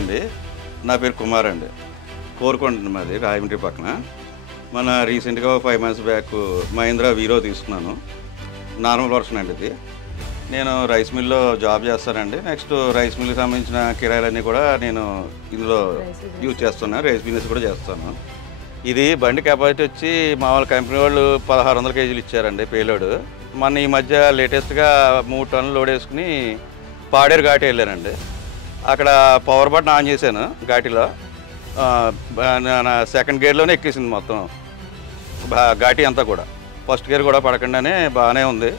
అండి. నా పేరు కుమార్ అండి. కోరుకొండ మాది రాజమండ్రి పక్కన. మన రీసెంట్గా 5 months బ్యాక్ మహీంద్రా వీరో తీసుకున్నాను. నార్మల్ వర్షన్ అండి ఇది. నేను రైస్ మిల్లో జాబ్ చేస్తానండి. నెక్స్ట్ రైస్ మిల్కి సంబంధించిన కిరాయిలన్నీ కూడా నేను ఇందులో యూజ్ చేస్తున్నాను. రైస్ బిజినెస్ కూడా చేస్తాను. ఇది బండి కెపాసిటీ వచ్చి మామూలు కంపెనీ వాళ్ళు 1600 kg ఇచ్చారండి పేలోడ్. మన ఈ మధ్య లేటెస్ట్గా 3 టన్నులు లోడ్ వేసుకుని పాడేరు ఘాటి వెళ్ళానండి. అక్కడ పవర్ బటన్ ఆన్ చేశాను ఘాటిలో. సెకండ్ గేర్లోనే ఎక్కేసింది మొత్తం ఘాటి అంతా కూడా. ఫస్ట్ గేర్ కూడా పడకుండానే బాగానే ఉంది.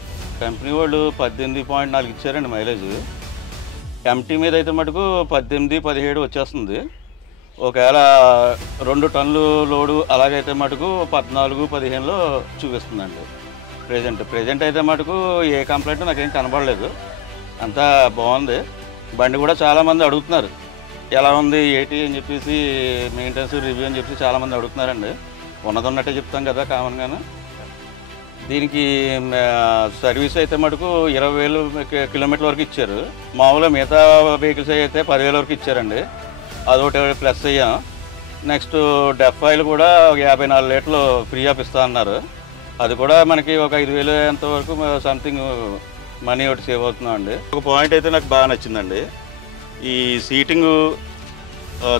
కంపెనీ వాళ్ళు 18.4 ఇచ్చారండి మైలేజ్. ఎంటీ మీద అయితే మటుకు 18-17 వచ్చేస్తుంది. ఒకవేళ 2 టన్నులు లోడు అలాగైతే మటుకు 14-15లో చూపిస్తుందండి. ప్రజెంట్ అయితే మటుకు ఏ కంప్లైంట్ నాకేం కనబడలేదు. అంతా బాగుంది. బండి కూడా చాలామంది అడుగుతున్నారు ఎలా ఉంది ఏంటి అని చెప్పేసి, మెయింటెనెన్స్ రివ్యూ అని చెప్పి చాలామంది అడుగుతున్నారండి. ఉన్నట్టే చెప్తాం కదా కామన్గాను. దీనికి సర్వీస్ అయితే మటుకు 20,000 కిలోమీటర్ల వరకు ఇచ్చారు. మామూలుగా మిగతా వెహికల్స్ అయితే 10,000 వరకు ఇచ్చారండి. అదొకటి ప్లస్ అయ్యాం. నెక్స్ట్ డెఫ్ ఆయిల్ కూడా 54 లీటర్లు ఫ్రీ ఆఫ్ ఇస్తా అన్నారు. అది కూడా మనకి ఒక 5,000 ఎంతవరకు సంథింగ్ మనీ ఒకటి సేవ్ అవుతున్నాం అండి. ఒక పాయింట్ అయితే నాకు బాగా నచ్చిందండి. ఈ సీటింగు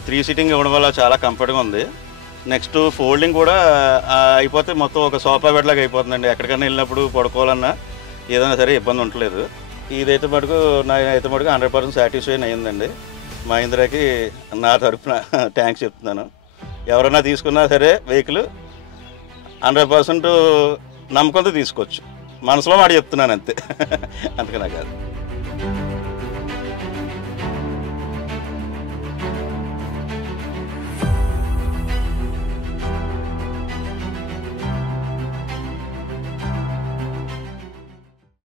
3 సీటింగ్ ఇవ్వడం వల్ల చాలా కంఫర్ట్గా ఉంది. నెక్స్ట్ ఫోల్డింగ్ కూడా అయిపోతే మొత్తం ఒక సోఫా బెడ్ లాగా అయిపోతుందండి. ఎక్కడికైనా వెళ్ళినప్పుడు పడుకోవాలన్నా ఏదైనా సరే ఇబ్బంది ఉండలేదు. ఇదైతే మటుకు నాకైతే మటుకు 100% సాటిస్ఫై అయ్యిందండి. మహీంద్రాకి నా తరఫున థ్యాంక్స్ చెప్తున్నాను. ఎవరైనా తీసుకున్నా సరే వెహికల్ 100% నమ్మకంతో తీసుకోవచ్చు. మనసులో మాట చెప్తున్నాను అంతే, అంతకన్నా కాదు.